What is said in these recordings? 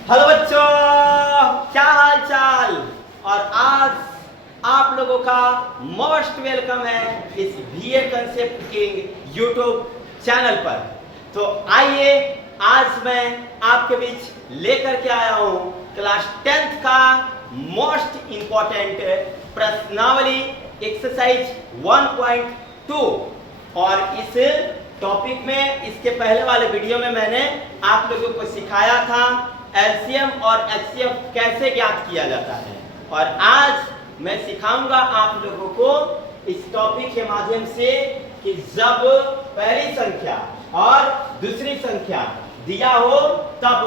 Hello बच्चों, क्या हाल चाल। और आज आप लोगों का मोस्ट वेलकम है इस BA concept king YouTube channel पर। तो आइए, आज मैं आपके बीच लेकर के आया हूं क्लास 10th का मोस्ट इंपॉर्टेंट प्रश्नावली एक्सरसाइज 1.2। और इस टॉपिक में इसके पहले वाले वीडियो में मैंने आप लोगों को सिखाया था एलसीएम और एचसीएफ कैसे ज्ञात किया जाता है। और आज मैं सिखाऊंगा आप लोगों को इस टॉपिक के माध्यम से कि जब पहली संख्या और दूसरी संख्या दिया हो तब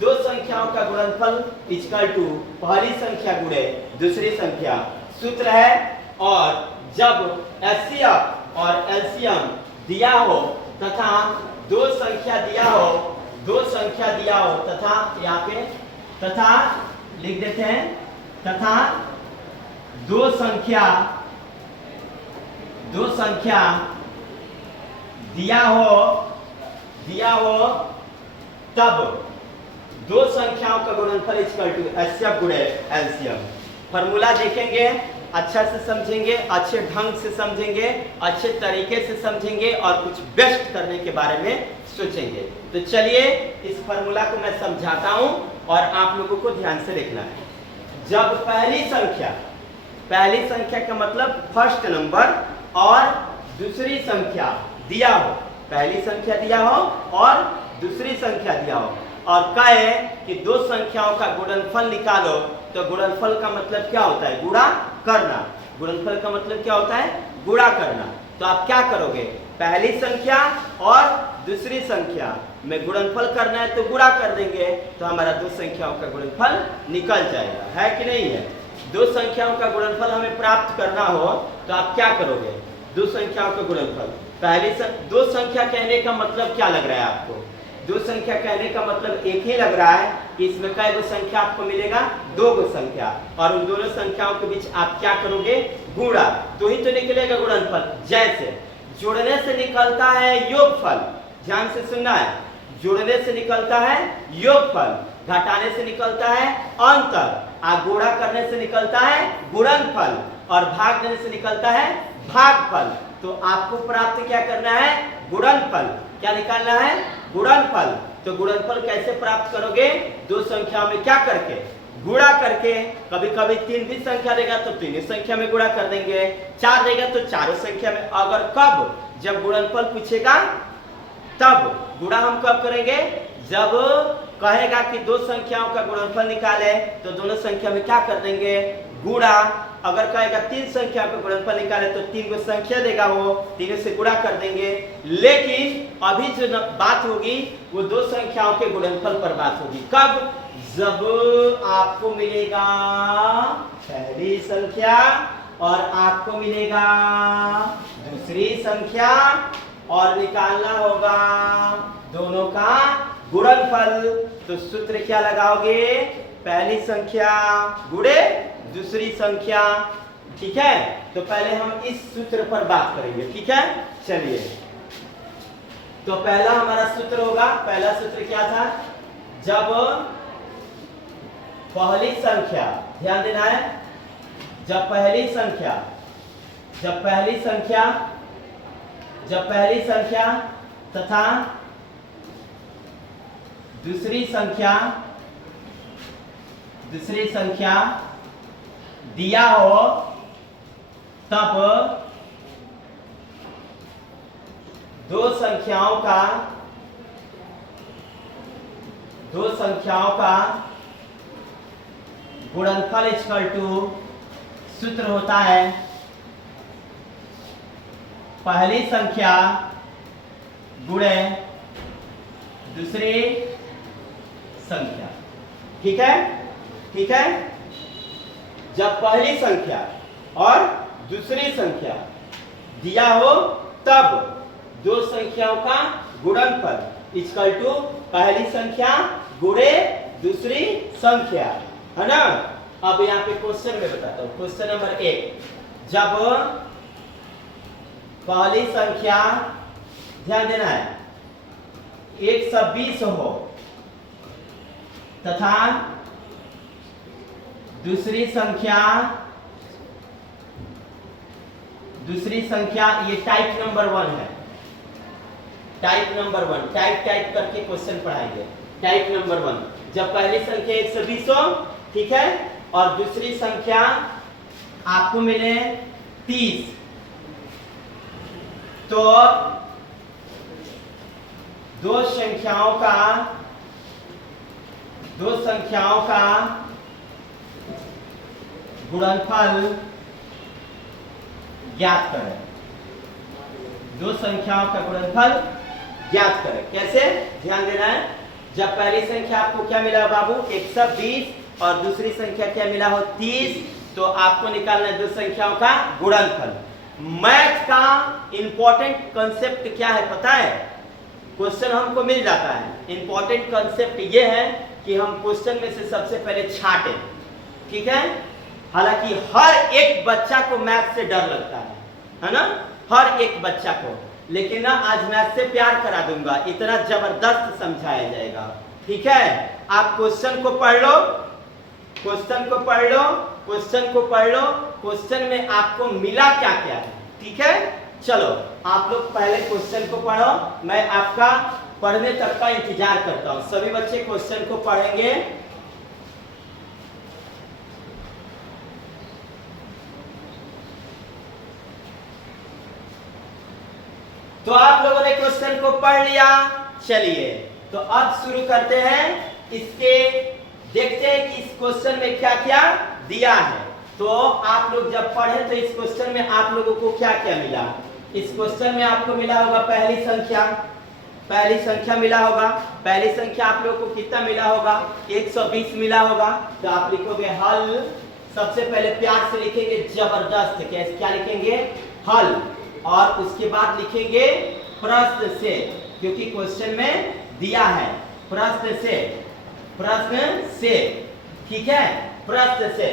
दो संख्याओं का गुणनफल इक्वल टू पहली संख्या गुणे दूसरी संख्या सूत्र है। और जब एचसीएफ और एलसीएम दिया हो तथा दो संख्या दिया हो तथा यहाँ पे तथा लिख देते हैं तथा दो संख्या दिया हो तब दो संख्याओं का गुणनफल इक्वल टू एचसीएफ गुणे एलसीएम। फॉर्मूला देखेंगे, अच्छा से समझेंगे, अच्छे ढंग से समझेंगे, अच्छे तरीके से समझेंगे और कुछ बेस्ट करने के बारे में सोचेंगे। तो चलिए इस फॉर्मूला को मैं समझाता हूं और आप लोगों को ध्यान से देखना है। जब पहली संख्या का मतलब फर्स्ट नंबर और दूसरी संख्या दिया हो, पहली संख्या दिया हो और दूसरी संख्या दिया हो और कहे कि दो संख्याओं का गुणनफल निकालो, तो गुणनफल का मतलब क्या होता है? गुणा करना। गुणनफल का मतलब क्या होता है? गुणा करना। तो आप क्या करोगे? पहली संख्या और दूसरी संख्या में गुणनफल करना है तो गुणा कर देंगे, तो हमारा दो संख्याओं का गुणनफल निकल जाएगा, है कि नहीं है? दो संख्याओं का गुणनफल हमें प्राप्त करना हो तो आप क्या करोगे? दो संख्याओं का गुणनफल दो संख्या कहने का मतलब क्या लग रहा है आपको? दो संख्या कहने का मतलब एक ही लग रहा है कि इसमें कई गो संख्या आपको मिलेगा? दो गो संख्या। और उन दोनों संख्याओं के बीच आप क्या करोगे? गुणा, तो ही तो निकलेगा गुणनफल। जैसे जोड़ने से निकलता है योगफल, ध्यान से सुनना है, जोड़ने से निकलता है योगफल, घटाने से निकलता है अंतर, गुणा करने से निकलता है गुणनफल और भाग देने से निकलता है भागफल। तो आपको प्राप्त क्या करना है? गुणनफल। क्या निकालना है? गुणनफल। तो गुणनफल कैसे प्राप्त करोगे? दो संख्याओं में क्या करके? गुणा करके। कभी कभी तीन भी संख्या देगा तो तीन संख्या में गुणा कर देंगे, चार देगा तो चारों संख्या में। अगर कब? जब गुणनफल पूछेगा तब। गुणा हम कब करेंगे? जब कहेगा कि दो संख्याओं का गुणनफल निकाले तो दोनों संख्या में क्या कर देंगे? गुणा। अगर कहेगा तीन संख्या का गुणनफल निकाले तो तीन को संख्या देगा, वो तीनों से गुणा कर देंगे। लेकिन अभी जो बात होगी वो दो संख्याओं के गुणनफल पर बात होगी। कब? जब आपको मिलेगा पहली संख्या और आपको मिलेगा दूसरी संख्या और निकालना होगा दोनों का गुणनफल। तो सूत्र क्या लगाओगे? पहली संख्या गुणे दूसरी संख्या। ठीक है, तो पहले हम इस सूत्र पर बात करेंगे। ठीक है, चलिए। तो पहला हमारा सूत्र होगा, पहला सूत्र क्या था? जब पहली संख्या, ध्यान देना है, जब पहली संख्या तथा दूसरी संख्या दिया हो तब दो संख्याओं का गुणनफल इक्वल टू सूत्र होता है पहली संख्या गुणे दूसरी संख्या। ठीक है, ठीक है। जब पहली संख्या और दूसरी संख्या दिया हो तब दो संख्याओं का गुणनफल इक्वल टू पहली संख्या गुणे दूसरी संख्या, है ना? अब यहाँ पे क्वेश्चन में बताता हूं। क्वेश्चन नंबर 1, जब पहली संख्या, ध्यान देना है, 120 हो तथा दूसरी संख्या ये टाइप नंबर 1 है। टाइप नंबर 1 टाइप करके क्वेश्चन पढ़ाएंगे। टाइप नंबर 1 जब पहली संख्या 120 हो, ठीक है, और दूसरी संख्या आपको मिले 30, तो दो संख्याओं का गुणनफल ज्ञात करें। दो संख्याओं का गुणनफल ज्ञात करें। कैसे, ध्यान देना है। जब पहली संख्या आपको क्या मिला बाबू 120 और दूसरी संख्या क्या मिला हो 30, तो आपको निकालना है दो संख्याओं का गुणनफल। मैथ का इंपॉर्टेंट कंसेप्ट क्या है पता है? क्वेश्चन हमको मिल जाता है, इंपॉर्टेंट कंसेप्ट ये है कि हम क्वेश्चन में से सबसे पहले छांटें, ठीक है। हालांकि हर एक बच्चा को मैथ से डर लगता है ना, हर एक बच्चा को, लेकिन ना आज मैथ से प्यार करा दूंगा, इतना जबरदस्त समझाया जाएगा, ठीक है। आप क्वेश्चन को पढ़ लो, क्वेश्चन में आपको मिला क्या क्या है, ठीक है। चलो आप लोग पहले क्वेश्चन को पढ़ो, मैं आपका पढ़ने तक का इंतजार करता हूं। सभी बच्चे क्वेश्चन को पढ़ेंगे। तो आप लोगों ने क्वेश्चन को पढ़ लिया, चलिए तो अब शुरू करते हैं। इसके देखते हैं कि इस क्वेश्चन में क्या क्या दिया है। तो आप लोग जब पढ़े तो इस क्वेश्चन में आप लोगों को क्या क्या मिला। इस क्वेश्चन में आपको मिला होगा पहली संख्या मिला होगा। पहली संख्या आप लोगों को कितना मिला होगा 120 मिला होगा। तो आप लिखोगे हल। सबसे पहले प्यार से लिखेंगे जबरदस्त, क्या लिखेंगे हल, और उसके बाद लिखेंगे प्रश्न से, क्योंकि क्वेश्चन में दिया है प्रश्न से, ठीक है। प्रश्न से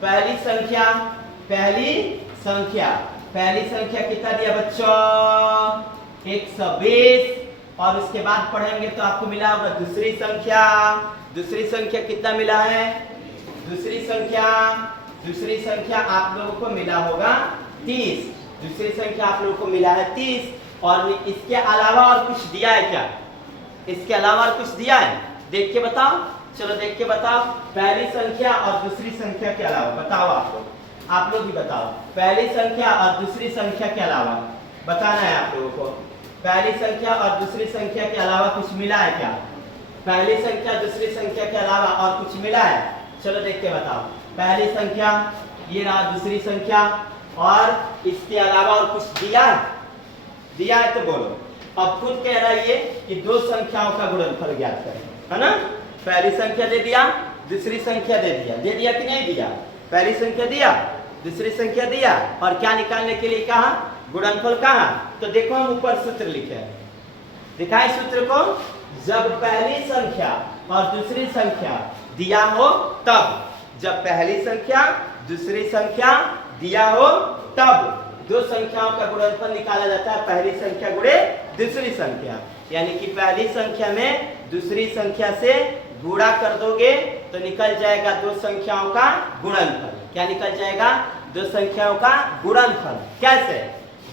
पहली संख्या कितना दिया बच्चों 120, और उसके बाद पढ़ेंगे तो आपको मिला होगा दूसरी संख्या कितना मिला है, दूसरी संख्या आप लोगों को मिला होगा 30। दूसरी संख्या आप लोगों को मिला है 30, और इसके अलावा और कुछ दिया है क्या? इसके अलावा और कुछ दिया है? देख के बताओ, चलो देख के बताओ। पहली संख्या और दूसरी संख्या के अलावा बताओ, आप लोग ही बताओ। पहली संख्या और दूसरी संख्या के अलावा बताना है आप लोगों को। पहली संख्या और दूसरी संख्या के अलावा कुछ मिला है क्या? पहली संख्या दूसरी संख्या के अलावा और कुछ मिला है? चलो देख के बताओ। पहली संख्या ये रहा, दूसरी संख्या, और इसके अलावा और कुछ दिया है तो बोलो। अब खुद कह रहा है ये कि दो संख्याओं का गुणनफल ज्ञात करें, है ना। पहली संख्या दे दिया, दूसरी संख्या दे दिया कि नहीं दिया? पहली संख्या दिया, दूसरी संख्या दिया, और क्या निकालने के लिए कहा? गुणनफल कहा। तो देखो हम ऊपर सूत्र लिखे हैं, दिखाए सूत्र को। जब पहली संख्या और दूसरी संख्या दिया हो तब, जब पहली संख्या दूसरी संख्या दिया हो तब दो संख्याओं का गुणनफल निकाला जाता है। पहली संख्या गुणे दूसरी संख्या, यानी कि पहली संख्या में दूसरी संख्या से गुणा कर दोगे तो निकल जाएगा दो संख्याओं का गुणनफल। क्या निकल जाएगा? दो संख्याओं का गुणनफल। कैसे?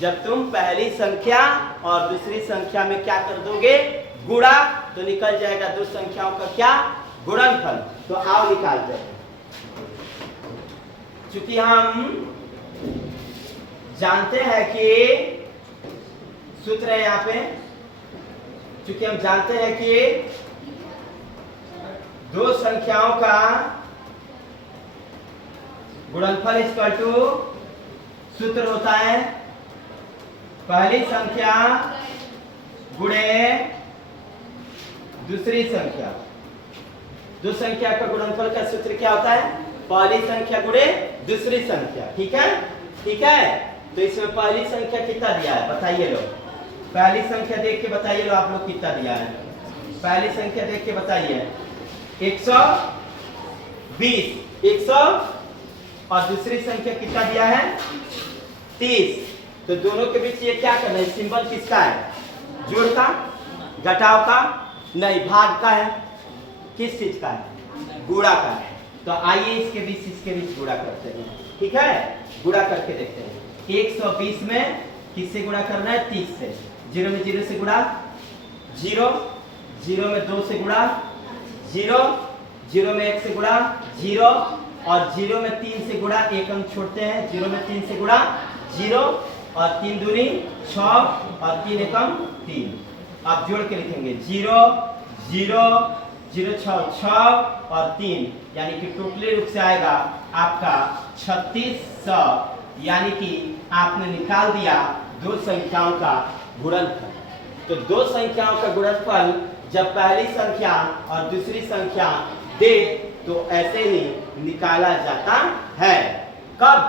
जब तुम पहली संख्या और दूसरी संख्या में क्या कर दोगे? गुणा, तो निकल जाएगा दो संख्याओं का क्या? गुणनफल। तो आओ निकालते हैं। चूंकि हम जानते हैं कि सूत्र है यहाँ पे, चूंकि हम जानते हैं कि दो संख्याओं का गुणनफल इक्वल टू सूत्र होता है पहली संख्या गुणे दूसरी संख्या। दो संख्या का गुणनफल का सूत्र क्या होता है? पहली संख्या गुणे दूसरी संख्या, ठीक है, ठीक है। तो इसमें पहली संख्या कितना दिया है बताइए लोग। पहली संख्या देख के बताइए लो आप लोग कितना दिया है। पहली संख्या देख के बताइए 120 और दूसरी संख्या कितना दिया है 30। तो दोनों के बीच ये क्या करना है? सिंबल किसका है? जोड़ का, घटाव का नहीं, भाग का है। किस चीज का है? गुणा का है। तो आइए इसके बीच गुणा करते हैं। ठीक है, गुणा करके देखते हैं। 120 में किससे गुणा करना है? 30 से। 0 में 0 से गुणा, 0, 0 में 2 से गुणा, 0, 0 में 1 से गुणा, 0, और 0 में 3 से गुणा, एक अंक छोड़ते हैं, 0 में 3 से गुणा, 0, और 3 दूनी 6, और 3 एकम 3। आप जोड़ के लिखेंगे 0, 0, 0, 6 और 3, यानी कि टोटली रूप से आएगा आपका 3600, यानी कि आपने निकाल दिया दो संख्याओं का गुणनफल। तो दो संख्याओं का गुणनफल जब पहली संख्या और दूसरी संख्या दे तो ऐसे ही निकाला जाता है। कब?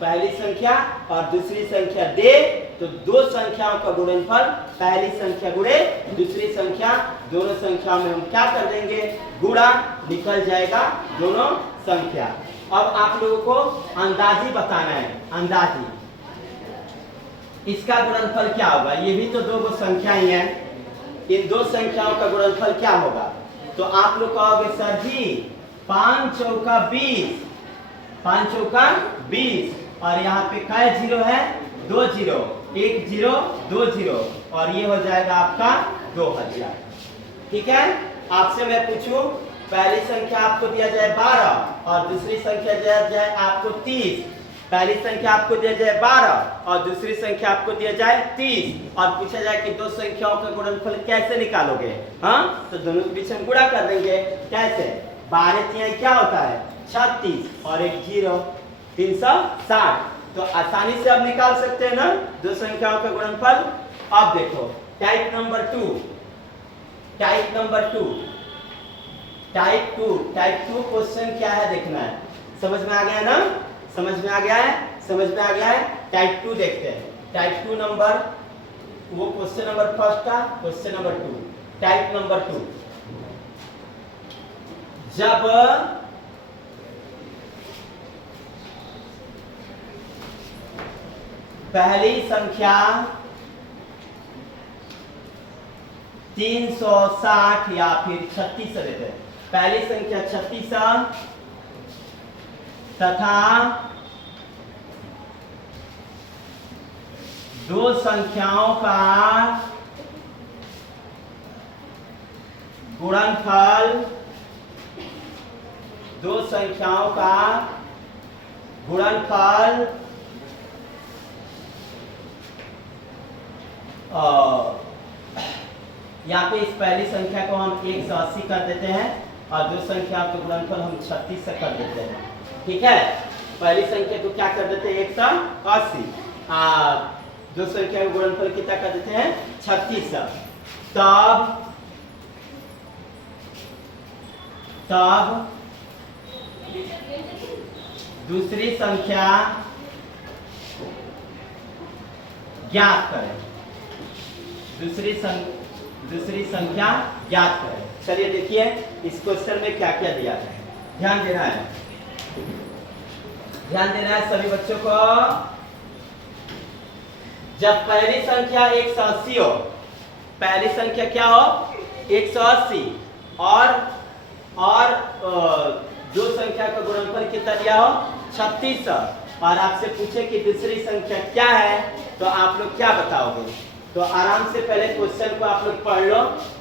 पहली संख्या और दूसरी संख्या दे तो दो संख्याओं का गुणनफल पहली संख्या गुणे दूसरी संख्या, दोनों संख्याओं में हम क्या कर देंगे? गुणा, निकल जाएगा दोनों संख्या। अब आप लोगों को अंदाजी बताना है, अंदाजी इसका गुणनफल क्या होगा? ये भी तो दो संख्याएं हैं, इन दो संख्याओं का गुणनफल क्या होगा? तो आप लोग कहोगे सर जी 5 चौका 20, 5 चौका 20, और यहाँ पे क्या जीरो है? 2 जीरो, 1 जीरो 2 जीरो, और ये हो जाएगा आपका 2000। ठीक है, आपसे मैं पूछूं, पहली संख्या आपको दिया जाए 12 और दूसरी संख्या दिया जाए आपको 30। पहली संख्या आपको दिया जाए 12 और दूसरी संख्या आपको दिया जाए 30, और पूछा जाए कि दो संख्याओं का गुणनफल कैसे निकालोगे? हाँ, तो दोनों के बीच हम गुणा कर देंगे। कैसे? 12 तिहाई क्या होता है? 36, और 1 जीरो, 360। तो आसानी से आप निकाल सकते हैं ना दो संख्याओं का गुणनफल। अब देखो type number 2, type number 2, type 2 question क्या है देखना है। समझ में आ गया ना? समझ में आ गया है? समझ में आ गया है? टाइप 2 देखते हैं। टाइप 2 नंबर, वो क्वेश्चन नंबर फर्स्ट का क्वेश्चन नंबर 2, टाइप नंबर 2। जब पहली संख्या 360 या फिर 36 देते हैं। पहली संख्या 36 तथा दो संख्याओं का गुणनफल, दो संख्याओं का गुणनफल यहाँ पे इस पहली संख्या को हम 180 कर देते हैं और दो संख्या का गुणनफल हम 36 से कर देते हैं। ठीक है, पहली संख्या को क्या कर देते हैं? 180, दो संख्या का गुणनफल कितना कर देते हैं? 36। तब दूसरी संख्या ज्ञात करें, दूसरी संख्या ज्ञात करें। चलिए देखिए इस क्वेश्चन में क्या क्या दिया है, ध्यान देना है, ध्यान देना है सभी बच्चों को। जब पहली संख्या 180 हो, पहली संख्या क्या हो? 180, और दो संख्या का गुणनफल कितना दिया हो? 36, और आपसे पूछे कि दूसरी संख्या क्या है तो आप लोग क्या बताओगे? तो आराम से पहले क्वेश्चन को आप लोग पढ़ लो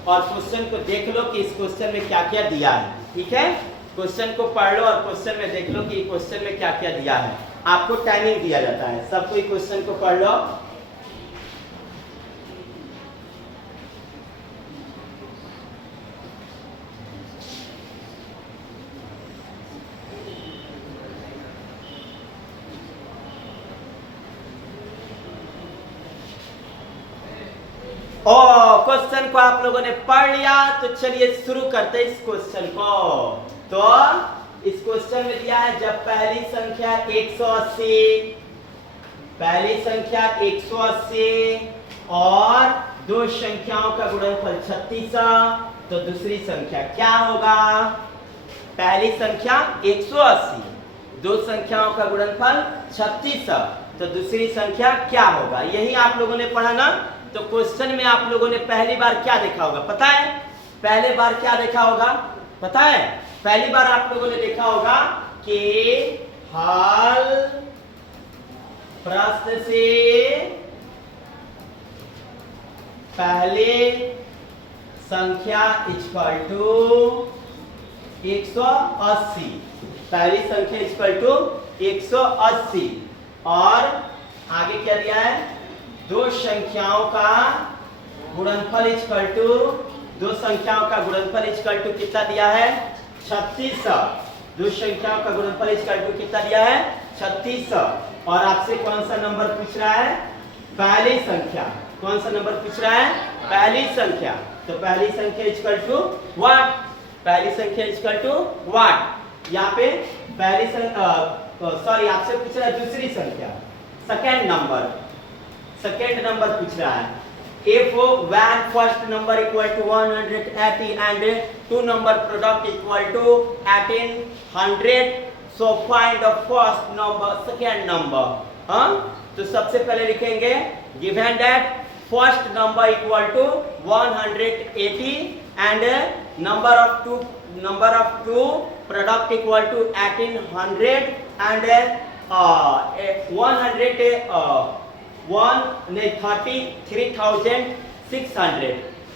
और क्वेश्चन को देख लो कि इस क्वेश्चन में क्या क्या दिया है। ठीक है, क्वेश्चन को पढ़ लो और क्वेश्चन में देख लो कि क्वेश्चन में क्या क्या दिया है। आपको टाइमिंग दिया जाता है, सब कोई क्वेश्चन को पढ़ लो। क्वेश्चन को आप लोगों ने पढ़ लिया तो चलिए शुरू करते इस क्वेश्चन को। तो इस क्वेश्चन में दिया है जब पहली संख्या 180, पहली संख्या 180 और दो संख्याओं का गुणनफल 36, तो दूसरी संख्या क्या होगा? पहली संख्या 180, दो संख्याओं का गुणनफल 36, तो दूसरी संख्या क्या होगा? यही आप लोगों ने पढ़ा ना। तो क्वेश्चन में आप लोगों ने पहली बार क्या देखा होगा? पता है पहले बार क्या देखा होगा? पता है, पहली बार आप लोगों ने देखा होगा कि हल प्रश्न से पहले संख्या इक्वल टू 180, पहली संख्या इक्वल टू 180 और आगे क्या दिया है, दो संख्याओं का गुणनफल इक्वल टू, दो संख्याओं का गुणनफल इक्वल टू कितना दिया है, 3600। दो संख्याओं का गुणनफल इक्वल टू कितना दिया है, 3600। और आपसे कौन सा नंबर पूछ रहा है, पहली संख्या। कौन सा नंबर पूछ रहा है, पहली संख्या। तो पहली संख्या इक्वल टू व्हाट, पहली संख्या इक्वल टू व्हाट। यहाँ पे पहली संख्या, सॉरी आपसे पूछ रहा है दूसरी संख्या, सेकेंड नंबर, सेकेंड नंबर पूछ रहा है। If when first number equal to 180 and two number product equal to 1800, so find the first number, second number. हाँ, तो सबसे पहले लिखेंगे given that first number equal to 180 and number of two product equal to 1800 and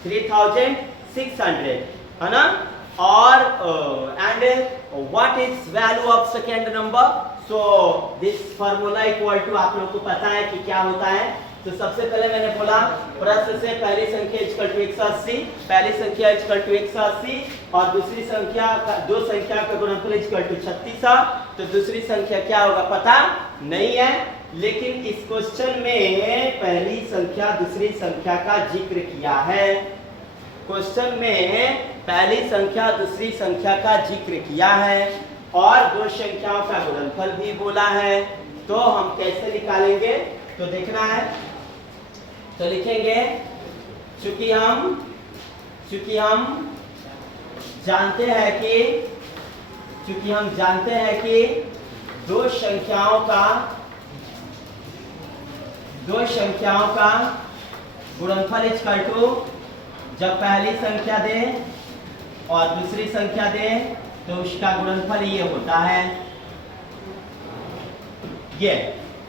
3600 है ना। और and what is value of second number, so this formula equal to, आप लोगों को पता है कि क्या होता है। तो सबसे पहले मैंने बोला प्रश्न से पहली संख्या इक्वल टू 180, पहली संख्या इक्वल टू 180 और दूसरी संख्या का, दो संख्या का गुणनफल इक्वल टू 3600। तो दूसरी संख्या क्या होगा पता नहीं है, लेकिन इस क्वेश्चन में पहली संख्या दूसरी संख्या का जिक्र किया है। क्वेश्चन में पहली संख्या दूसरी संख्या का जिक्र किया है और दो संख्याओं का गुणनफल भी बोला है। तो हम कैसे निकालेंगे, तो देखना है। तो लिखेंगे चूंकि हम जानते हैं कि दो संख्याओं का गुणनफल इक्वल टू, जब पहली संख्या दे और दूसरी संख्या दे तो उसका गुणनफल ये होता है, ये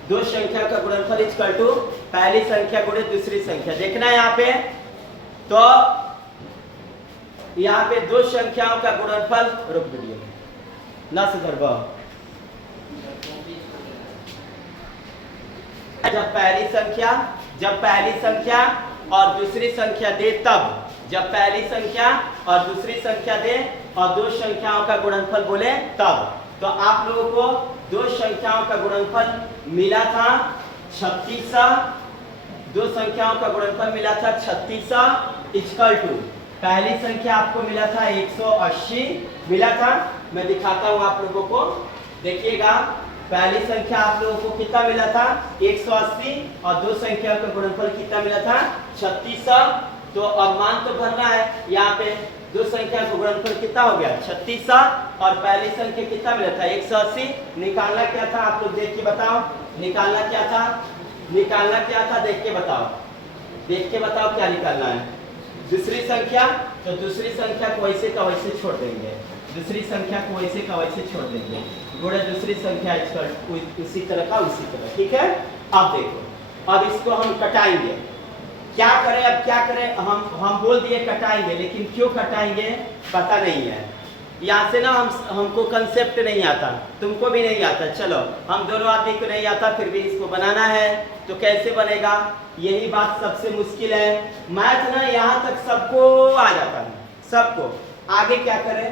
दो संख्या का गुणनफल इक्वल टू पहली संख्या गुणे दूसरी संख्या। देखना है यहाँ पे, तो यहाँ पे दो संख्याओं का गुणनफल, रुक वीडियो ना सुधर बा, जब पहली संख्या और दूसरी संख्या दे तब, जब पहली संख्या और दूसरी संख्या दे और दो संख्याओं का गुणनफल बोले तब। तो आप लोगों को दो संख्याओं का गुणनफल मिला था 3600, दो संख्याओं का गुणनफल मिला था 3600 इक्वल टू, पहली संख्या आपको मिला था 180 मिला था। मैं दिखाता हूं आप लोगों को, देखिएगा पहली संख्या आप लोगों को कितना मिला था 180 और दो संख्या का गुणनफल कितना मिला था 3600। तो अब मान तो भरना है, यहाँ पे दो संख्या का गुणनफल कितना हो गया 3600 और पहली संख्या कितना मिला था 180। निकालना क्या था आप लोग देख के बताओ, निकालना क्या था देख के बताओ क्या निकालना है। दूसरी संख्या, तो दूसरी संख्या को वैसे का वैसे छोड़ देंगे, दूसरी संख्या को वैसे का वैसे छोड़ देंगे, गुणे दूसरी संख्या उसी तरह का उसी तरह, ठीक है। अब देखो, अब इसको हम कटाएंगे, क्या करें, अब क्या करें, हम बोल दिए कटाएंगे, लेकिन क्यों कटाएंगे पता नहीं है। यहाँ से ना हमको कंसेप्ट नहीं आता, तुमको भी नहीं आता, चलो हम दोनों आदमी को नहीं आता, फिर भी इसको बनाना है। तो कैसे बनेगा, यही बात सबसे मुश्किल है। मैथ ना यहाँ तक सबको आ जाता है, सबको, आगे क्या करें,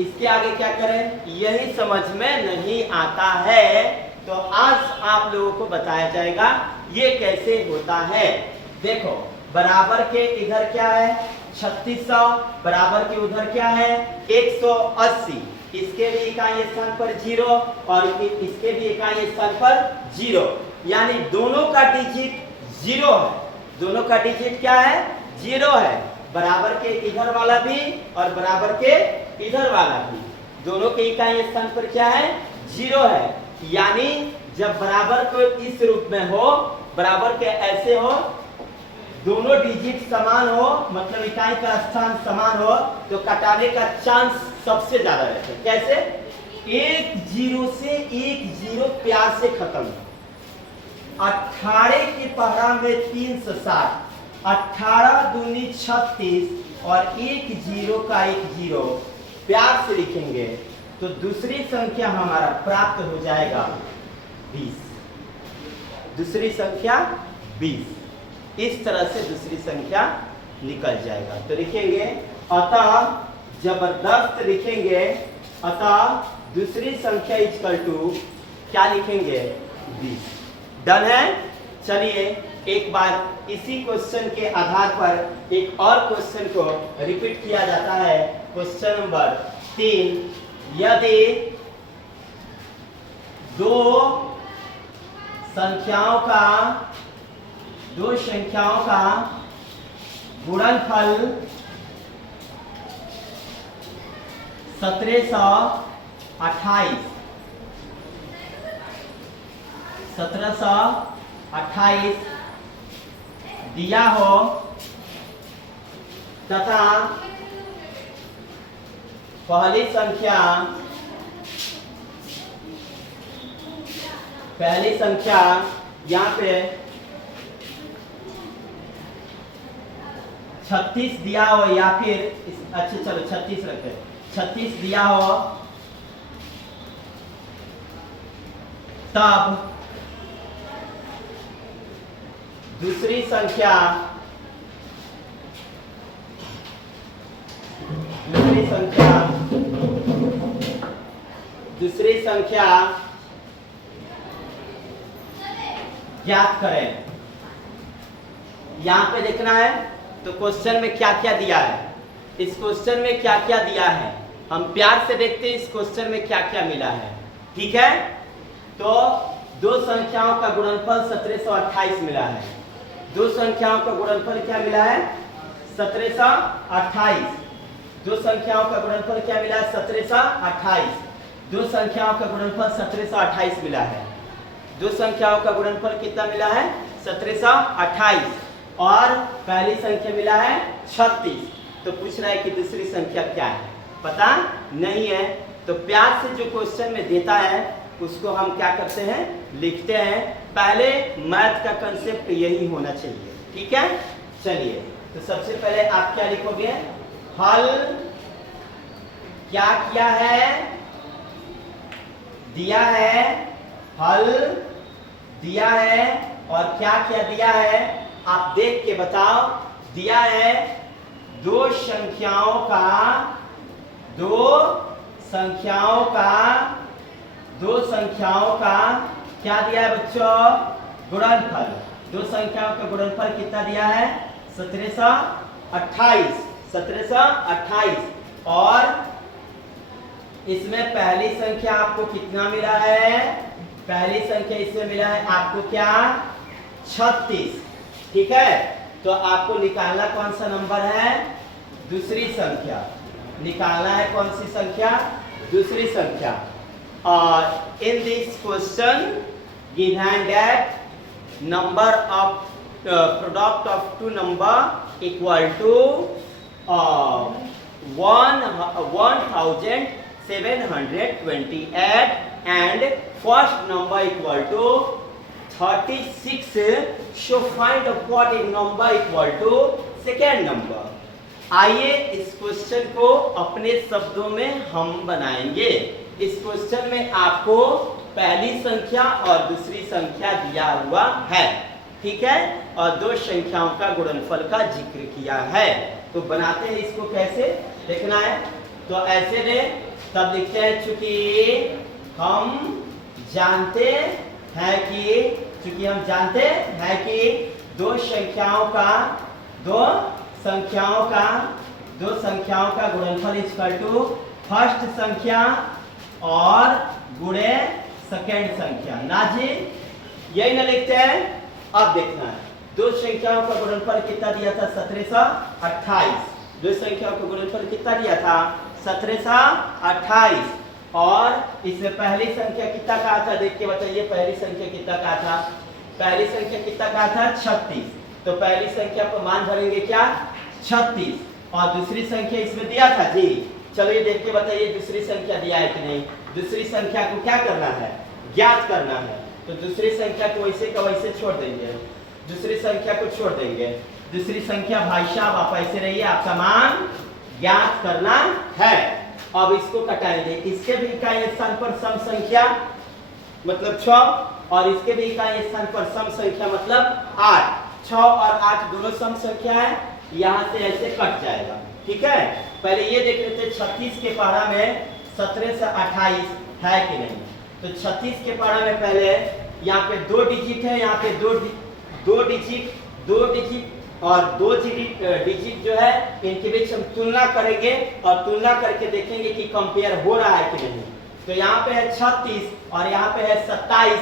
इसके आगे क्या करें, यही समझ में नहीं आता है। तो आज आप लोगों को बताया जाएगा ये कैसे होता है। देखो बराबर के इधर क्या है 3600, बराबर के उधर क्या है 180, इसके भी इकाई स्थान पर 0 और इसके भी इकाई स्थान पर 0, यानी दोनों का डिजिट 0 है, दोनों का डिजिट क्या है 0 है। बराबर के इधर वाला भी और बराबर के इधर वाला भी, दोनों के इकाई स्थान पर क्या है 0 है। यानी जब बराबर को इस रूप में हो, बराबर के ऐसे हो, दोनों डिजिट समान हो, मतलब इकाई का स्थान समान हो, तो कटाने का चांस सबसे ज्यादा रहते हैं। कैसे? एक जीरो से एक जीरो प्यार से खत्म। 18 के पहरा में 360, 18 दूनी 36 और एक जीरो का एक जीरो प्यार से लिखेंगे तो दूसरी संख्या हमारा प्राप्त हो जाएगा 20। दूसरी संख्या 20। इस तरह से दूसरी संख्या निकल जाएगा। तो लिखेंगे अतः, जबरदस्त लिखेंगे, अतः दूसरी संख्या इक्वल टू क्या लिखेंगे? 20। डन है। चलिए एक बार इसी क्वेश्चन के आधार पर एक और क्वेश्चन को रिपीट किया जाता है। क्वेश्चन नंबर 3, यदि दो संख्याओं का गुणनफल 1728 दिया हो तथा पहली संख्या यहाँ पे 36 दिया हो, या फिर अच्छा चलो 36 रखते, 36 दिया हो, तब दूसरी संख्या ज्ञात करें। यहां पे देखना है तो क्वेश्चन में क्या क्या दिया है, इस क्वेश्चन में क्या क्या दिया है, हम प्यार से देखते हैं इस क्वेश्चन में क्या क्या मिला है। ठीक है, तो दो संख्याओं का गुणनफल 1728 मिला है। दो संख्याओं का गुणनफल क्या मिला है? 1728। दो संख्याओं का गुणनफल क्या मिला है? 1728। दो संख्याओं का गुणनफल 1728 मिला है। दो संख्याओं का गुणनफल कितना मिला है? 1728। और पहली संख्या मिला है 36। तो पूछ रहा है कि दूसरी संख्या क्या है, पता नहीं है। तो प्यार से जो क्वेश्चन में देता है उसको हम क्या करते हैं? लिखते हैं। पहले मैथ का कंसेप्ट यही होना चाहिए। ठीक है, चलिए तो सबसे पहले आप क्या लिखोगे? हल क्या किया है? दिया है, हल दिया है, और क्या क्या दिया है आप देख के बताओ। दिया है दो संख्याओं का क्या दिया है बच्चों? गुणनफल। दो संख्याओं का गुणनफल कितना दिया है? 1728। और इसमें पहली संख्या आपको कितना मिला है? पहली संख्या इसमें मिला है आपको क्या? 36। ठीक है, तो आपको निकालना कौन सा नंबर है? दूसरी संख्या निकालना है। कौन सी संख्या? दूसरी संख्या। और in this question given that number of product of two number equal to 1728 and first number equal to 36. So find what is number equal to second number. आइए इस क्वेश्चन को अपने शब्दों में हम बनाएंगे। इस क्वेश्चन में आपको पहली संख्या और दूसरी संख्या दिया हुआ है। ठीक है, और दो संख्याओं का गुणनफल का जिक्र किया है। तो बनाते हैं इसको, कैसे देखना है? तो ऐसे ने तब लिखते हैं चूंकि हम जानते हैं कि दो संख्याओं का गुणनफल इक्वल टू फर्स्ट संख्या और गुणे सेकेंड संख्या। ना जी, यही ना लिखते हैं। अब देखना है दो संख्याओं का गुणनफल कितना दिया था? 1728। दो संख्याओं का गुणनफल कितना दिया था? 1728। और इसमें पहली संख्या कितना कहा था? देख के बताइए, पहली संख्या कितना कहा था? पहली संख्या कितना कहा था? 36। तो पहली संख्या को मान भरेंगे क्या? 36। और दूसरी संख्या इसमें दिया था जी चलिए देख के बताइए दूसरी संख्या दिया है कि नहीं। दूसरी संख्या को क्या करना है, ज्ञात करना है। तो दूसरी संख्या को वैसे का वैसे छोड़ देंगे, दूसरी संख्या को छोड़ देंगे। दूसरी संख्या भाई साहब आप ऐसे रहिए, आपका मान ज्ञात करना है। अब इसको कटाएंगे, इसके भी इकाई स्थान पर सम संख्या मतलब 6 और इसके भी इकाई स्थान पर सम संख्या मतलब 8। 6 और 8 दोनों सम संख्या है, यहाँ से ऐसे कट जाएगा। ठीक है, पहले ये देख लेते 36 के पहाड़ा में 17 से 28 है कि नहीं। तो 36 के पहाड़ा में पहले यहाँ पे 2 डिजिट है, यहाँ पे दो डिजिट और 2 डिजिट जो है इनके बीच हम तुलना करेंगे और तुलना करके देखेंगे कि कंपेयर हो रहा है कि नहीं। तो यहाँ पे है 36 और यहाँ पे है 27,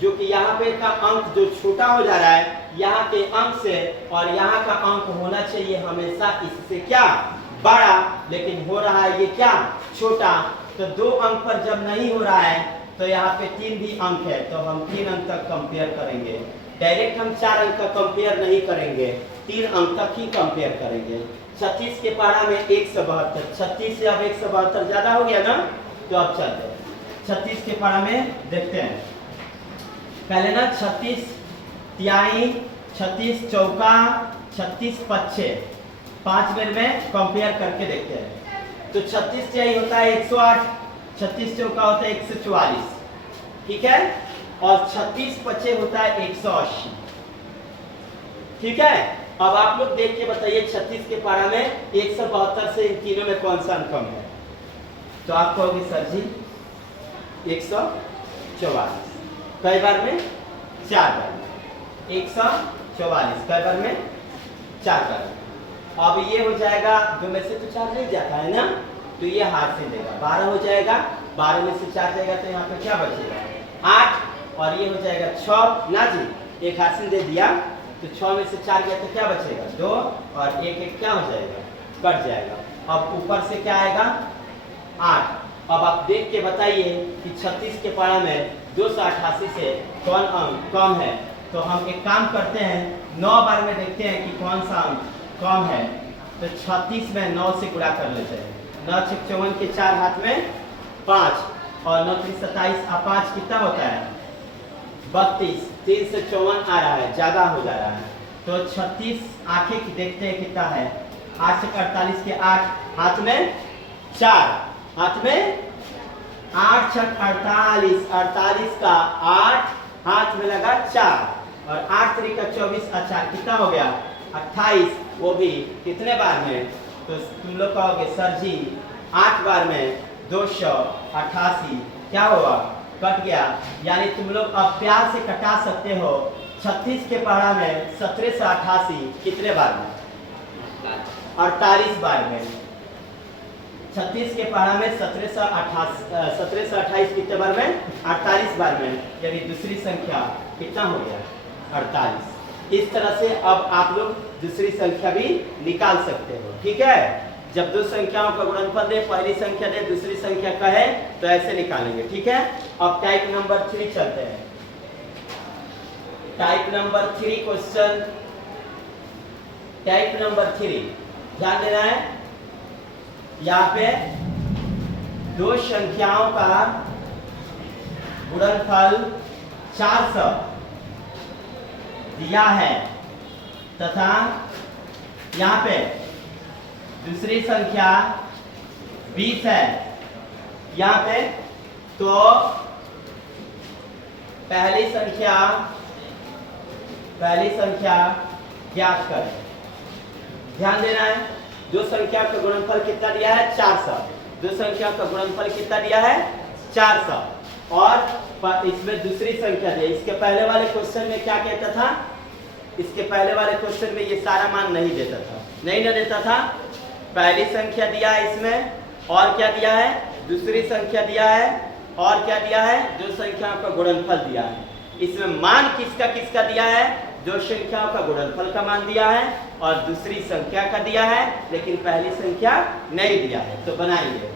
जो कि यहाँ पे का अंक जो छोटा हो जा रहा है यहाँ के अंक से, और यहाँ का अंक होना चाहिए हमेशा इससे क्या बड़ा, लेकिन हो रहा है ये क्या छोटा। तो 2 अंक पर जब नहीं हो रहा है तो यहाँ पे 3 भी अंक है, तो हम 3 अंक तक कंपेयर करेंगे। डायरेक्ट हम 4 अंक का कंपेयर नहीं करेंगे, 3 अंक तक ही कंपेयर करेंगे। 36 के पहाड़ा में 172, 36 से अब 172 ज्यादा हो गया ना। तो अब चलते 36 के पहाड़ा में देखते हैं। पहले ना 36 तिहाई, 36 चौका, 36 पच्छे 5 बार में कंपेयर करके देखते हैं। तो 36 तिहाई होता है 108, 36 चौका होता है 144, ठीक है, और 36 पच्छे होता है 180। ठीक है, अब आप लोग देख के बताइए 36 के पहाड़ा में 172 से इन तीनों में कौन सा अंक कम है। तो आप कहोगे सर जी 144, कई बार में 4 बार में 144, कई बार में 4 बार। अब ये हो जाएगा, 2 में से तो 4 नहीं जाता है ना, तो ये हाथ से देगा 12 हो जाएगा, 12 में से 4 जाएगा तो यहाँ पे क्या बचेगा 8, और ये हो जाएगा 6 ना जी, एक हाथ से दे दिया तो 6 में से 4 गया तो क्या बचेगा 2, और एक क्या हो जाएगा कट जाएगा। अब ऊपर से क्या आएगा 8। अब आप देख के बताइए कि 36 के पहाड़ा में 288 से कौन अंक कम है। तो हम एक काम करते हैं, 9 बार में देखते हैं कि कौन सा अंक कम है। तो 36 में 9 से गुणा कर लेते हैं, 9 6 54 के 4 हाथ में 5, और 9 3 27 और 5 कितना होता है 32, 3 से 54 आ रहा है, ज्यादा हो जा रहा है। तो 36 आंखें की देखते हैं कितना है, 8 से 48 के 8 हाथ में 4, हाथ में 8 6 48, 48 का 8 हाथ में लगा 4, और 8 3 का 24 और 4 कितना हो गया 28, वो भी कितने बार में। तो तुम लोग कहोगे सर जी 8 बार में 288 क्या हुआ कट गया, यानी तुम लोग अब प्यार से कटा सकते हो। 36 के पहाड़ा में 17 से 88 कितने बार में 48 बार में। 36 के पहाड़ा में 17 से 28 कितने बार में 48 बार में, यानी दूसरी संख्या कितना हो गया 48। इस तरह से अब आप लोग दूसरी संख्या भी निकाल सकते हो। ठीक है, जब 2 संख्याओं का गुणनफल दे, पहली संख्या दे दूसरी संख्या कहे तो ऐसे निकालेंगे। ठीक है, अब टाइप नंबर 3 चलते हैं। Type number 3 question, type number 3 ध्यान देना है। यहाँ पे 2 संख्याओं का गुणनफल 400 दिया है तथा यहाँ पे दूसरी संख्या 20 है यहाँ पे। तो पहली संख्या ज्ञात करें। ध्यान देना है, 2 संख्या का गुणनफल कितना दिया है 400, 2 संख्या का गुणनफल कितना दिया है 400, और इसमें दूसरी संख्या दी। इसके पहले वाले क्वेश्चन में क्या कहता था, इसके पहले वाले क्वेश्चन में ये सारा मान नहीं देता था, नहीं ना देता था। पहली संख्या दिया है इसमें, और क्या दिया है दूसरी संख्या दिया है, और क्या दिया है 2 संख्याओं का गुणनफल दिया है। इसमें मान किसका किसका दिया है, 2 संख्याओं का गुणनफल का मान दिया है और दूसरी संख्या का दिया है, लेकिन पहली संख्या नहीं दिया है। तो बनाइए,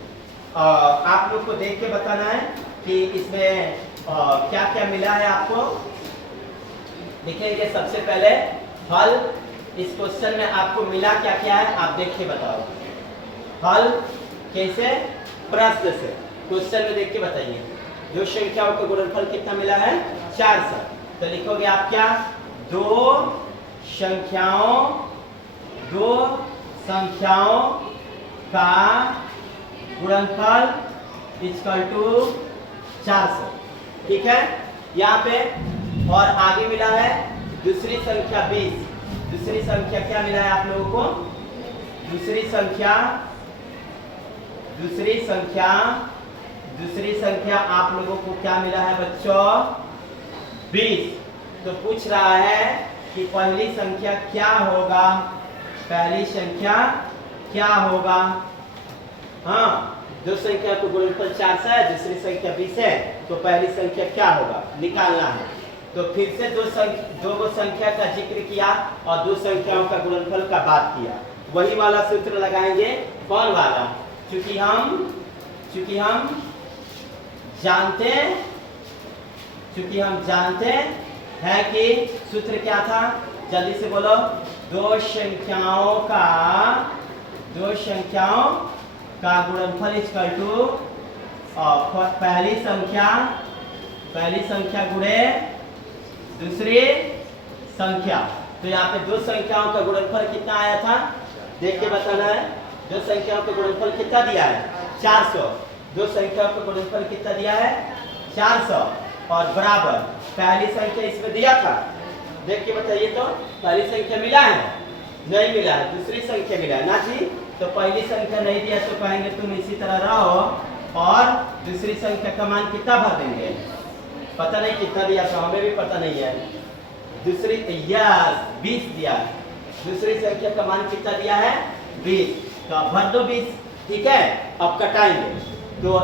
आप लोग को देख के बताना है कि इसमें क्या क्या मिला है आपको। लिखेंगे सबसे पहले हल, इस क्वेश्चन में आपको मिला क्या क्या है आप देख के बताओ। हल कैसे? प्रश्न से। क्वेश्चन में देख के बताइए दो संख्याओं का गुणनफल कितना मिला है? 400। तो लिखोगे आप क्या? दो संख्याओं का गुणनफल इक्वल टू 400। ठीक है, यहाँ पे। और आगे मिला है दूसरी संख्या 20। दूसरी संख्या क्या मिला है आप लोगों को? दूसरी संख्या आप लोगों को क्या मिला है बच्चों? 20। तो पूछ रहा है कि पहली संख्या क्या होगा? पहली संख्या क्या होगा? हाँ, दो संख्या को गुणनफल 400 है, दूसरी संख्या 20 है, तो पहली संख्या क्या होगा निकालना है। तो फिर से दो संख्या का जिक्र किया और दो संख्याओं का गुणनफल का बात किया। वही वाला सूत्र लगाएंगे। कौन वाला? चूंकि हम जानते हैं कि सूत्र क्या था? जल्दी से बोलो। दो संख्याओं का गुणनफल इक्वल टू पहली संख्या गुणे दूसरी संख्या। तो यहाँ पे दो संख्याओं का गुणनफल कितना आया था? देख के बताना है। दो संख्याओं का गुणनफल कितना दिया है? 400। दो संख्याओं का गुणनफल कितना दिया है? 400। और बराबर पहली संख्या इसमें दिया था, देख के बताइए। तो पहली संख्या मिला है? नहीं मिला है। दूसरी संख्या मिला है ना जी। तो पहली संख्या नहीं दिया तो कहेंगे तुम इसी तरह रहो, और दूसरी संख्या का मान कितना भर देंगे? पता नहीं कितना दिया था, हमें भी पता नहीं है। दूसरी 20 दिया। दूसरी संख्या का मान कितना दिया है? 20। तो अब भर दो 20। ठीक है, अब कटाएंगे तो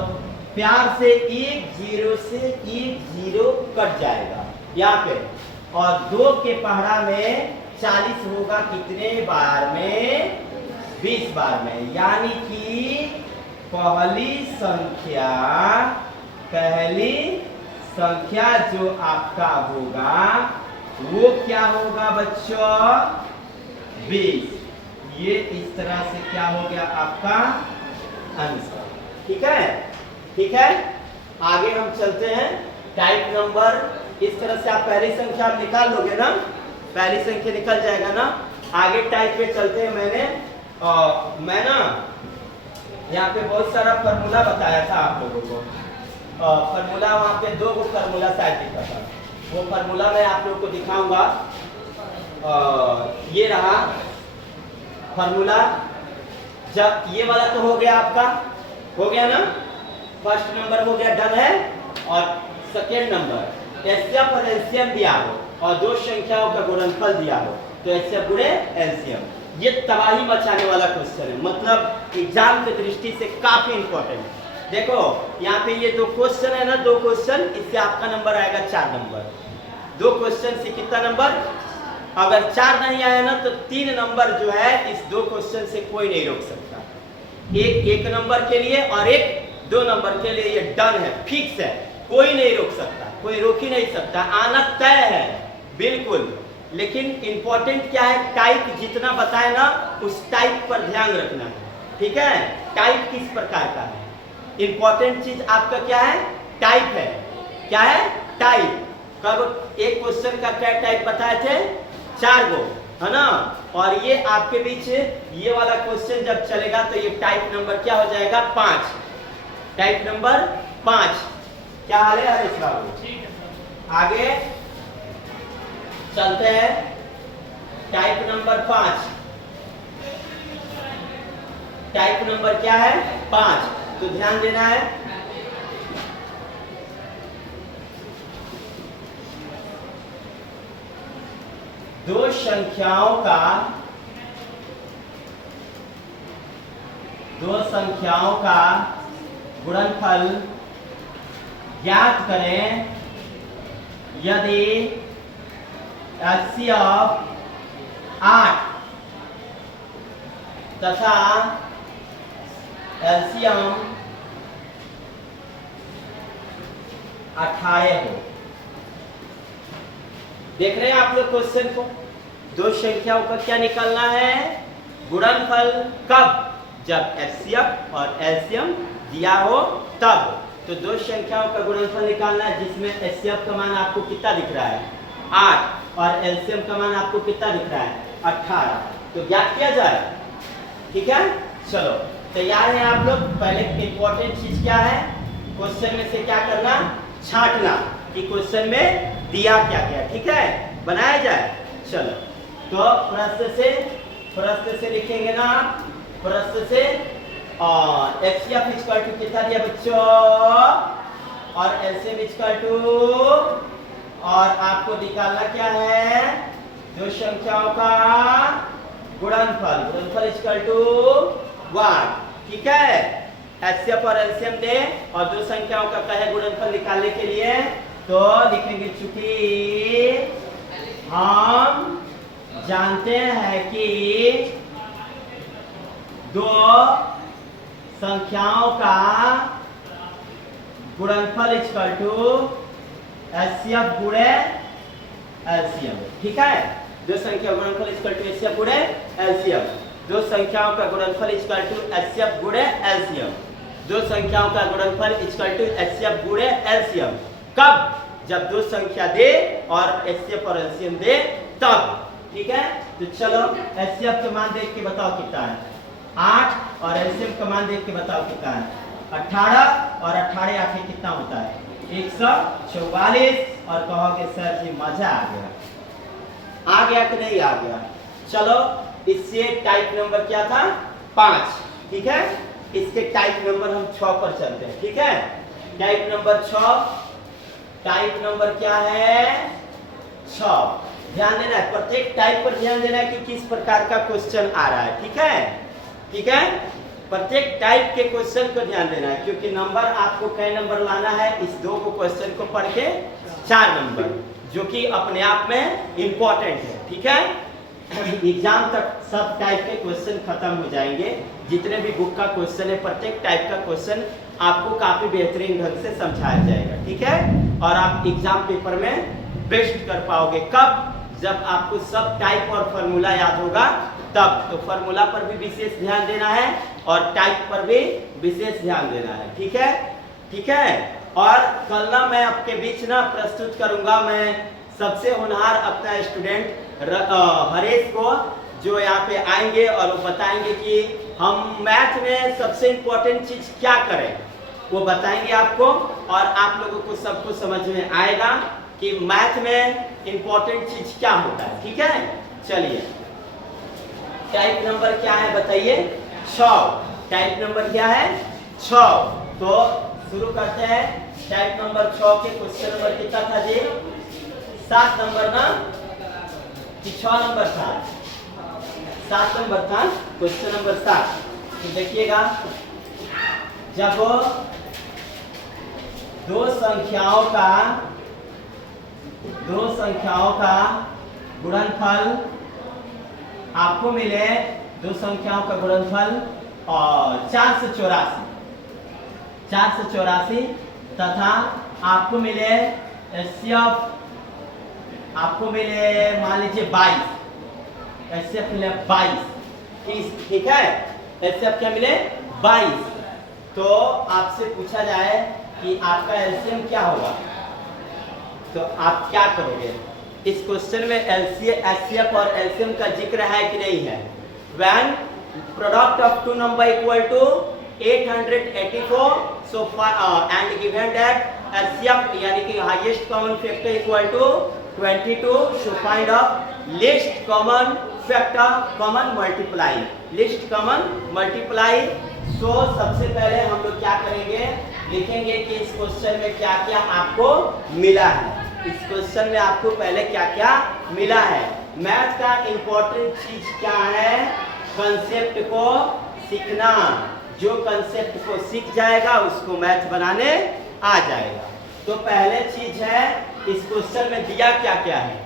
प्यार से 10 से 10 कट जाएगा यहाँ पे। और 2 के पहाड़ा में 40 होगा कितने बार में? 20 बार में। यानी कि पहली संख्या जो आपका होगा वो क्या होगा बच्चों? 20। ये इस तरह से क्या हो गया आपका आंसर। ठीक है, आगे हम चलते हैं। टाइप नंबर इस तरह से आप पहली संख्या आप निकाल लोगे ना, पहली संख्या निकल जाएगा ना। आगे टाइप पे चलते हैं। मैं ना यहाँ पे बहुत सारा फॉर्मूला बताया था आप लोगों को। फॉर्मूला वहाँ पे 2 फॉर्मूला शायद दिखा था, वो फॉर्मूला मैं आप लोगों को दिखाऊंगा। ये रहा फॉर्मूला। जब ये वाला तो हो गया आपका, हो गया ना, फर्स्ट नंबर हो गया, डन है। और सेकेंड नंबर एचसीएफ और एलसीएम दिया हो और दो संख्याओं का गुणनफल दिया हो, तो एचसीएफ गुणे एलसीएम। ये तबाही मचाने वाला क्वेश्चन है, मतलब एग्जाम की दृष्टि से काफी इंपॉर्टेंट है। देखो यहाँ पे ये 2 क्वेश्चन है ना, 2 क्वेश्चन, इससे आपका नंबर आएगा 4 नंबर। 2 क्वेश्चन से कितना नंबर? अगर 4 नहीं आया ना तो 3 नंबर जो है इस 2 क्वेश्चन से कोई नहीं रोक सकता। एक नंबर के लिए और एक 2 नंबर के लिए ये डन है, फिक्स है, कोई नहीं रोक सकता, कोई रोक ही नहीं सकता, आना तय है बिल्कुल। लेकिन इंपॉर्टेंट क्या है? टाइप जितना बताए ना उस टाइप पर ध्यान रखना है। ठीक है, टाइप किस प्रकार का है, इंपॉर्टेंट चीज आपका क्या है? टाइप है। क्या है? टाइप। कब एक क्वेश्चन का क्या टाइप बताए थे? 4 गो, है ना। और ये आपके बीच ये वाला क्वेश्चन जब चलेगा तो ये टाइप नंबर क्या हो जाएगा? 5। Type number 5। क्या हाल है हरीश बाबू? ठीक है। आगे चलते हैं। Type number 5। टाइप नंबर क्या है? 5। तो ध्यान देना है। दो संख्याओं का गुणनफल ज्ञात करें यदि एचसीएफ 8 तथा एलसीएम 18 हो। देख रहे हैं आप लोग क्वेश्चन को? दो संख्याओं का क्या निकालना है? गुणनफल। कब? जब एचसीएफ और एलसीएम दिया हो तब। तो दो संख्याओं का गुणनफल निकालना है जिसमें एचसीएफ का मान आपको कितना दिख रहा है 8 और एलसीएम का मान आपको कितना दिख रहा है 18। तो ज्ञात किया जाए, ठीक है। चलो तैयार हैं आप लोग। पहले इंपॉर्टेंट चीज क्या है, क्वेश्चन में से क्या करना, छांटना कि क्वेश्चन में दिया क्या क्या, ठीक है, बनाया जाए। चलो तो प्रश्न से लिखेंगे ना, प्रश्न से और एचसीएफ इक्वल टू कितना दिया बच्चों और एलसीएम इक्वल टू, और आपको निकालना क्या है, दो संख्याओं का गुणनफल इक्वल टू 1, ठीक है। एचसीएफ और एलसीएम दे और दो संख्याओं का कहे गुणनफल निकालने के लिए तो लिखेंगे, चूंकि हम जानते हैं कि दो संख्याओं का गुणनफल इक्वल टू एचसीएफ गुणे एलसीएम, ठीक है। दो संख्या गुणनफल इक्वल टू एचसीएफ गुणे एलसीएम, दो संख्याओं का गुणनफल इक्वल टू एचसीएफ गुणे एलसीएम, दो संख्याओं का गुणनफल इक्वल टू एचसीएफ गुणे एलसीएम। कब, जब दो संख्या दे और एचसीएफ और एलसीएम दे तब, ठीक है। तो चलो एचसीएफ का मान देख के बताओ कितना है 8 और एलसीएम का मान देख के बताओ कितना है 18 और 18 आखिर कितना होता है 144। और कहोगे सर जी मजा आ गया कि नहीं आ गया। चलो इससे टाइप नंबर क्या था 5, ठीक है। इसके टाइप नंबर हम 6 पर चलते हैं, ठीक है। टाइप नंबर 6, टाइप नंबर क्या है 6। ध्यान देना है, प्रत्येक टाइप पर ध्यान देना है कि किस प्रकार का क्वेश्चन आ रहा है, ठीक है, ठीक है। प्रत्येक टाइप के क्वेश्चन को ध्यान देना है क्योंकि नंबर आपको कई नंबर लाना है इस दो को क्वेश्चन को पढ़ के 4 नंबर, जो कि अपने आप में इंपॉर्टेंट है, ठीक है। एग्जाम तक सब टाइप के क्वेश्चन खत्म हो जाएंगे, जितने भी बुक का क्वेश्चन है प्रत्येक टाइप का क्वेश्चन आपको काफी बेहतरीन ढंग से समझाया जाएगा, ठीक है। और आप एग्जाम पेपर में बेस्ट कर पाओगे कब, जब आपको सब टाइप और फॉर्मूला याद होगा तब। तो फॉर्मूला पर भी विशेष ध्यान देना है और टाइप पर भी विशेष ध्यान देना है, ठीक है, ठीक है। और कल ना मैं आपके बीच ना प्रस्तुत करूंगा मैं सबसे होनहार अपना स्टूडेंट हरेश को, जो यहाँ पे आएंगे और वो बताएंगे कि हम मैथ में सबसे इम्पोर्टेंट चीज क्या करें, वो बताएंगे आपको और आप लोगों को सबको समझ में आएगा कि मैथ में इम्पोर्टेंट चीज क्या होता है, ठीक है। चलिए टाइप नंबर क्या है बताइए 6। टाइप नंबर क्या है 6। तो शुरू करते हैं। टाइप नंबर 6 के क्वेश्चन नंबर कितना था जी 7 नंबर ना कि 6 नंबर था 7 नंबर था क्वेश्चन नंबर 7। तो देखिएगा, जब दो संख्याओं का गुणनफल आपको मिले, दो संख्याओं का गुणनफल और 484 तथा आपको मिले एचसीएफ, आपको मिले मान लीजिए 22, एचसीएफ मिले 22, ठीक है। एचसीएफ क्या मिले 22। तो आपसे पूछा जाए कि आपका एलसीएम क्या होगा, तो आप क्या करोगे। इस क्वेश्चन में एचसीएफ और एलसीएम का जिक्र है कि नहीं है। When product of two number equal to 884, so and given that HCF यानी कि highest common factor equal to 22, so find out least common factor, common multiply, least common multiply। so सबसे पहले हम लोग क्या करेंगे, लिखेंगे कि इस क्वेश्चन में क्या क्या आपको मिला है। इस क्वेश्चन में आपको पहले क्या क्या मिला है। मैथ का इंपॉर्टेंट चीज क्या है, कंसेप्ट को सीखना। जो कंसेप्ट को सीख जाएगा उसको मैथ बनाने आ जाएगा। तो पहले चीज है इस क्वेश्चन में दिया क्या क्या है,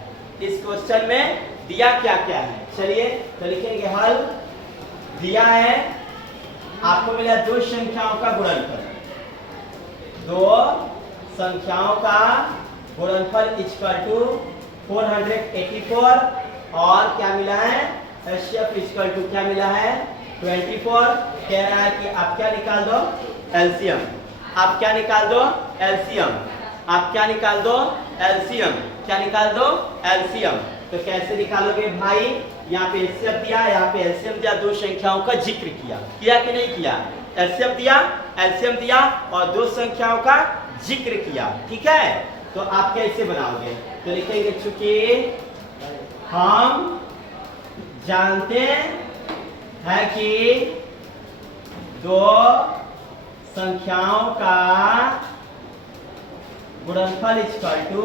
इस क्वेश्चन में दिया क्या क्या है। चलिए तो लिखेंगे हल। दिया है आपको मिला दो संख्याओं का गुणनफल, दो संख्याओं का गुणनफल इक्वल टू 484 और क्या मिला है एचसीएफ इक्वल टू क्या मिला है 24। कह रहा है कि आप क्या निकाल दो, एलसीएम। आप क्या निकाल दो, एलसीएम। आप क्या निकाल दो, एलसीएम। क्या निकाल दो, एलसीएम। तो कैसे निकालोगे भाई, यहाँ पे एलसीएम दिया, यहाँ पे एलसीएम दिया, दो संख्याओं का जिक्र किया, किया कि नहीं किया, एलसीएम दिया, एलसीएम दिया और दो संख्याओं का जिक्र किया, ठीक है। तो आप कैसे बनाओगे, तो लिखेंगे चूंकि हम जानते हैं कि दो संख्याओं का गुणनफल इक्वल टू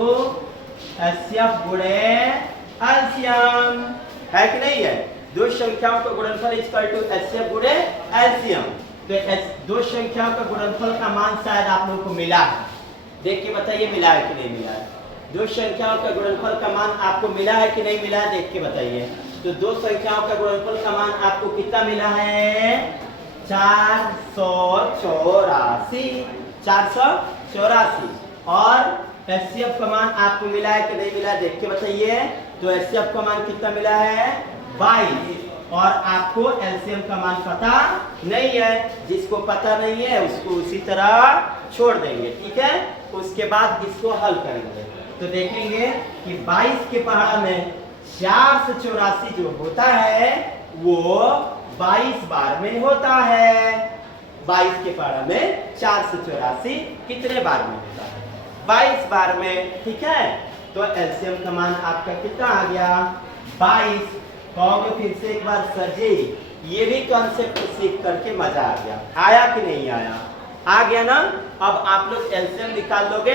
एचसीएफ गुणे एलसीएम, है कि नहीं है। दो संख्याओं का गुणनफल इक्वल टू एचसीएफ गुणे एलसीएम। तो दो संख्याओं का गुणनफल का मान शायद आप लोगों को मिला है, देख के बताइए मिला है कि नहीं मिला है। दो संख्याओं का गुणनफल का मान आपको मिला है कि नहीं मिला है, देख के बताइए। तो दो संख्याओं का गुणनफल का मान आपको कितना मिला है, 484, 484। और एचसीएफ का मान आपको मिला है कि नहीं मिला है, देख के बताइए। तो एचसीएफ का मान कितना मिला है, 22। और आपको एलसीएम का मान पता नहीं है, जिसको पता नहीं है उसको उसी तरह छोड़ देंगे, ठीक है। उसके बाद इसको हल करेंगे तो देखेंगे कि 22 के पहाड़ा में 484 जो होता है वो 22 बार में होता है। 22 के पहाड़ा में 484 कितने बार में होता है, 22 बार में, ठीक है। तो एलसीएम का मान आपका कितना आ गया, 22। कहोगे फिर से एक बार सर जी ये भी कॉन्सेप्ट सीख करके मजा आ गया, आया कि नहीं आया, आ गया ना। अब आप लोग एलसीएम निकाल लोगे,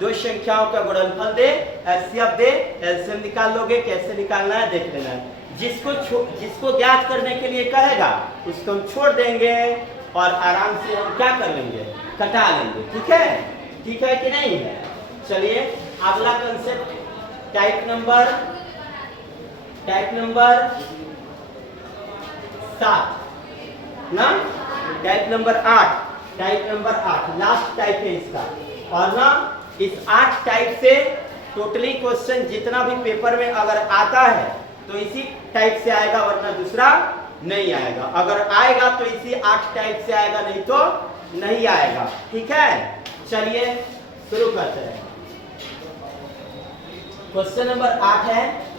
दो संख्याओं का गुणनफल दे, एचसीएफ दे, एलसीएम निकाल लोगे। कैसे निकालना है देख लेना है। जिसको ज्ञात करने के लिए कहेगा उसको हम छोड़ देंगे और आराम से हम क्या कर लेंगे, कटा लेंगे, ठीक है, ठीक है कि नहीं है। चलिए अगला कंसेप्ट टाइप नंबर 7 ना, टाइप नंबर 8 लास्ट टाइप है इसका। और ना इस 8 टाइप से टोटली क्वेश्चन जितना भी पेपर में अगर आता है तो इसी टाइप से आएगा, वरना दूसरा नहीं आएगा। अगर आएगा तो इसी 8 टाइप से आएगा, नहीं तो नहीं आएगा, ठीक है। चलिए शुरू करते हैं। क्वेश्चन नंबर 8 है,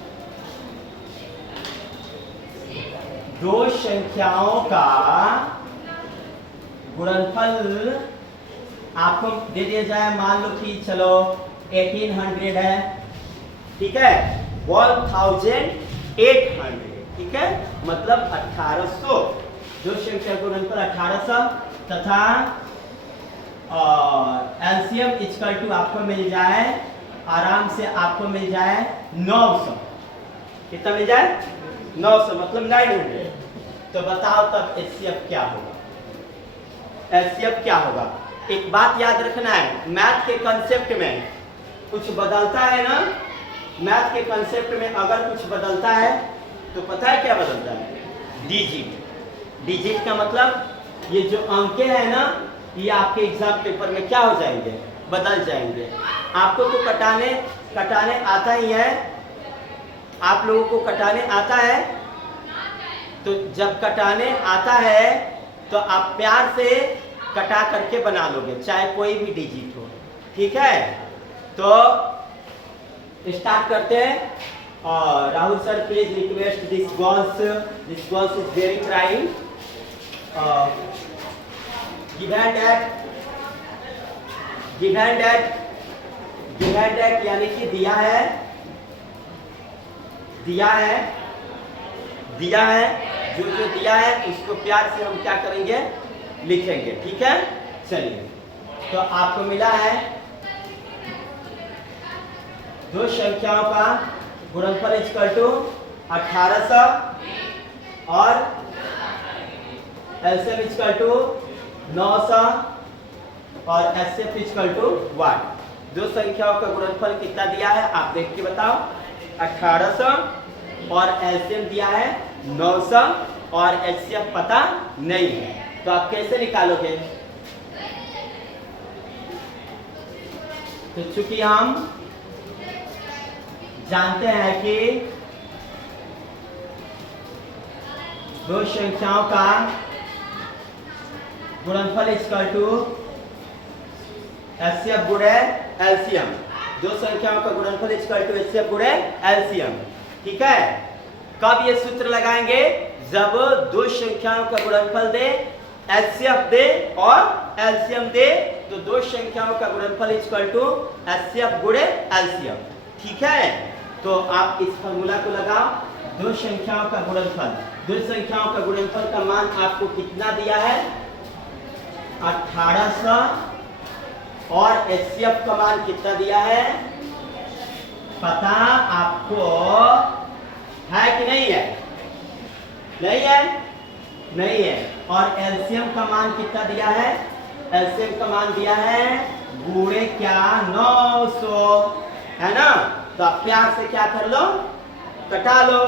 दो संख्याओं का गुणनफल आपको दे दिया जाए। मान लो कि चलो 1800 है, ठीक है, 1800, ठीक है, मतलब 1800। दो संख्या गुणनफल 1800 तथा एलसीएम इक्वल टू आपको मिल जाए, आराम से आपको मिल जाए 900। कितना मिल जाए, 900 मतलब 900। तो बताओ तब एचसीएफ क्या होगा, एचसीएफ क्या होगा। एक बात याद रखना है, मैथ के कंसेप्ट में कुछ बदलता है ना, मैथ के कंसेप्ट में अगर कुछ बदलता है तो पता है क्या बदलता है, डिजिट। डिजिट का मतलब ये जो अंक है ना, ये आपके एग्जाम पेपर में क्या हो जाएंगे, बदल जाएंगे। आपको तो कटाने आता ही है, आप लोगों को कटाने आता है। तो जब कटाने आता है तो आप प्यार से कटा करके बना लोगे, चाहे कोई भी डिजिट हो, ठीक है। तो स्टार्ट करते हैं। और Rahul sir please request this girls is very trying, give hand that यानी कि दिया है, जो दिया है उसको प्यार से हम क्या करेंगे, लिखेंगे, ठीक है। चलिए तो आपको मिला है दो संख्याओं का गुणनफल इक्वल टू 1800 और एलसीएम इक्वल टू 900 और एचसीएफ इक्वल टू 1। दो संख्याओं का गुणनफल कितना दिया है आप देख के बताओ, 1800 और एलसीएम दिया है 900 और एचसीएफ पता नहीं है। तो आप कैसे निकालोगे, तो चूंकि हम जानते हैं कि दो संख्याओं का गुणनफल इक्वल टू HCF गुणे एलसीएम। दो संख्याओं का गुणनफल इक्वल टू HCF गुणे एलसीएम। ठीक है, कब ये सूत्र लगाएंगे? जब दो संख्याओं का गुणनफल दे, HCF दे और एलसीएम दे, तो दो संख्याओं का गुणनफल इक्वल टू HCF गुणे एलसीएम। ठीक है, तो आप इस फॉर्मूला को लगाओ। दो संख्याओं का गुणनफल, दो संख्याओं का गुणनफल का मान आपको कितना दिया है? 1800, और HCF का मान कितना दिया है? पता आपको है कि नहीं है? नहीं है, नहीं है। और एलसीएम का मान कितना दिया है? एलसीएम का मान दिया है गुणे क्या 900, है ना? तो आप प्यार से क्या कर लो, कटा लो।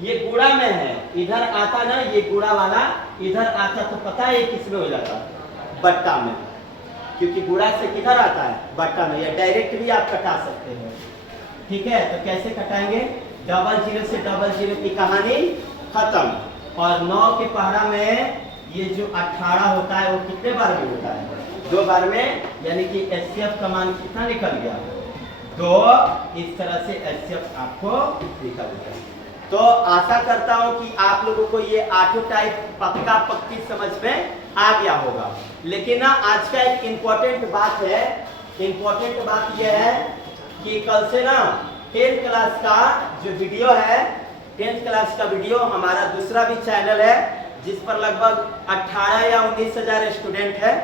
ये गुणा में है, इधर आता ना, ये गुणा वाला इधर आता तो पता है ये किसमें हो जाता? बट्टा में, क्योंकि गुणा से किधर आता है? बट्टा में। या डायरेक्ट भी आप कटा सकते हो। ठीक है, तो कैसे कटाएंगे? डबल जीरो से डबल जीरो की कहानी खत्म। और 9 के पहाड़ा में ये जो 18 होता है वो कितने बार में होता है? 2 बार में, यानी कि HCF का मान कितना निकल गया? 2। इस तरह से HCF आपको निकल गया। तो आशा करता हूं कि आप लोगों को ये ऑटो टाइप पक्का पक्की समझ में आ गया होगा। लेकिन ना आज का एक इम्पोर्टेंट बात है, इम्पोर्टेंट बात यह है कि कल से ना 10th क्लास का जो वीडियो है, 10th क्लास का वीडियो हमारा दूसरा भी चैनल है जिस पर लगभग 18 या 19 हजार स्टूडेंट है,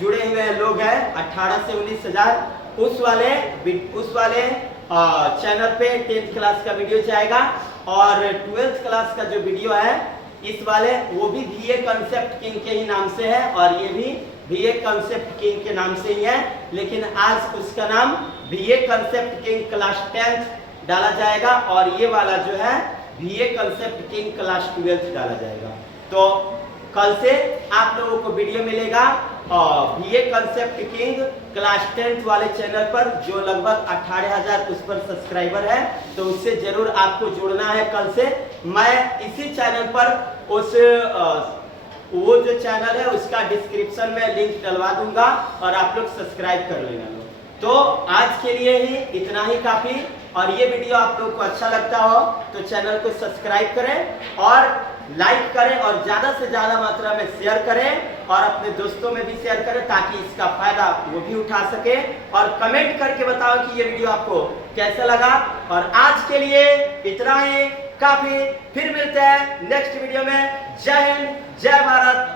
जुड़े हुए लोग हैं, 18 से 19 हजार। उस वाले चैनल पे 10th क्लास का वीडियो जाएगा। और 12th क्लास का जो वीडियो है इस वाले, वो भी बीए कॉन्सेप्ट किंग के ही नाम से है, और ये भी बीए कॉन्सेप्ट किंग के नाम से ही है। लेकिन आज उसका नाम BA concept king class 10th डाला जाएगा, और ये वाला जो है BA concept king class 12th डाला जाएगा। तो कल से आप लोगों को वीडियो मिलेगा और BA concept king class 10th वाले चैनल पर, जो लगभग 18,000 उस पर सब्सक्राइबर है। तो उससे जरूर आपको जुड़ना है कल से। मैं इसी चैनल पर वो जो चैनल है उसका डिस्क्रिप्शन में लिंक डलवा दूंगा, और आप लोग सब्सक्राइब कर लेना। तो आज के लिए ही इतना ही काफी। और ये वीडियो आप लोग को अच्छा लगता हो तो चैनल को सब्सक्राइब करें और लाइक करें, और ज्यादा से ज्यादा मात्रा में शेयर करें, और अपने दोस्तों में भी शेयर करें ताकि इसका फायदा वो भी उठा सके। और कमेंट करके बताओ कि ये वीडियो आपको कैसा लगा। और आज के लिए इतना ही काफी। फिर मिलते हैं नेक्स्ट वीडियो में। जय हिंद, जय भारत।